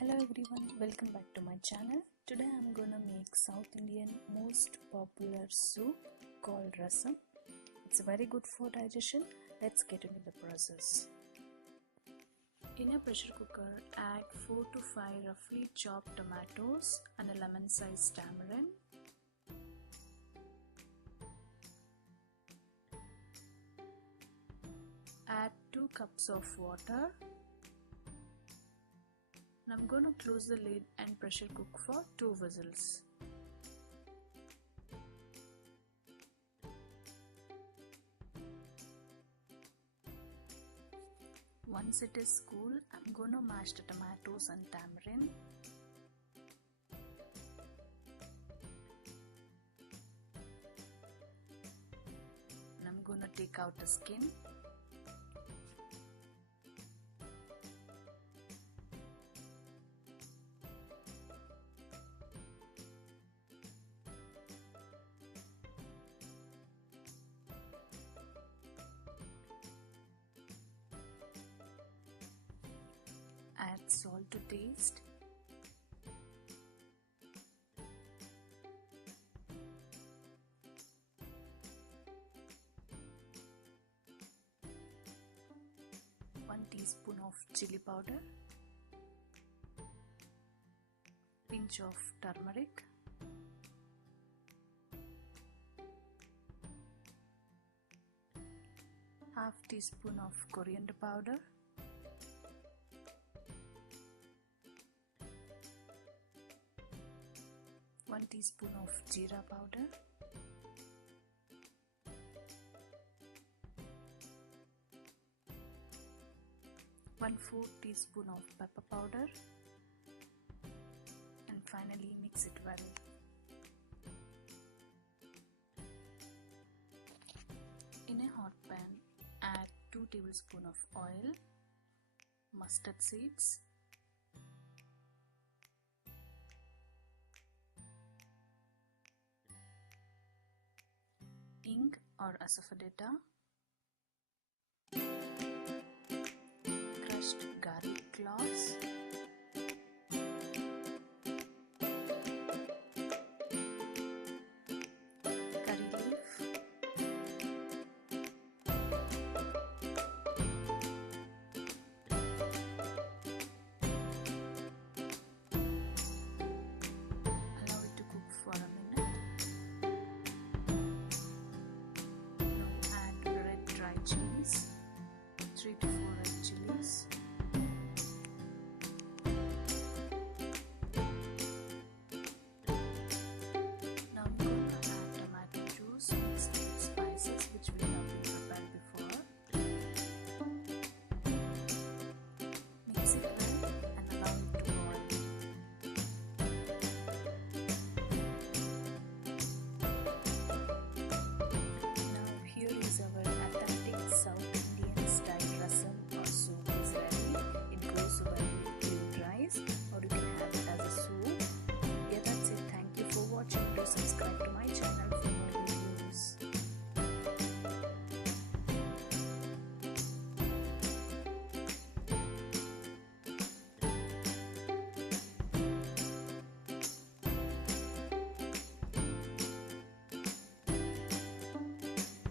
Hello everyone, welcome back to my channel. Today I'm gonna make South Indian most popular soup called rasam. It's very good for digestion. Let's get into the process. In a pressure cooker, add 4 to 5 roughly chopped tomatoes and a lemon-sized tamarind. Add 2 cups of water. I'm going to close the lid and pressure cook for 2 whistles. Once it is cool, I'm going to mash the tomatoes and tamarind. And I'm going to take out the skin. Add salt to taste. One teaspoon of chili powder. Pinch of turmeric. Half teaspoon of coriander powder. 1 teaspoon of jeera powder, 1/4 teaspoon of pepper powder, and finally mix it well. In a hot pan, add 2 tablespoons of oil, mustard seeds, hing or asafoetida, crushed garlic cloves, curry leaf, allow it to cook for a minute. Chilies, 3 to 4 red chilies, now I'm going to add tomato juice mixed with spices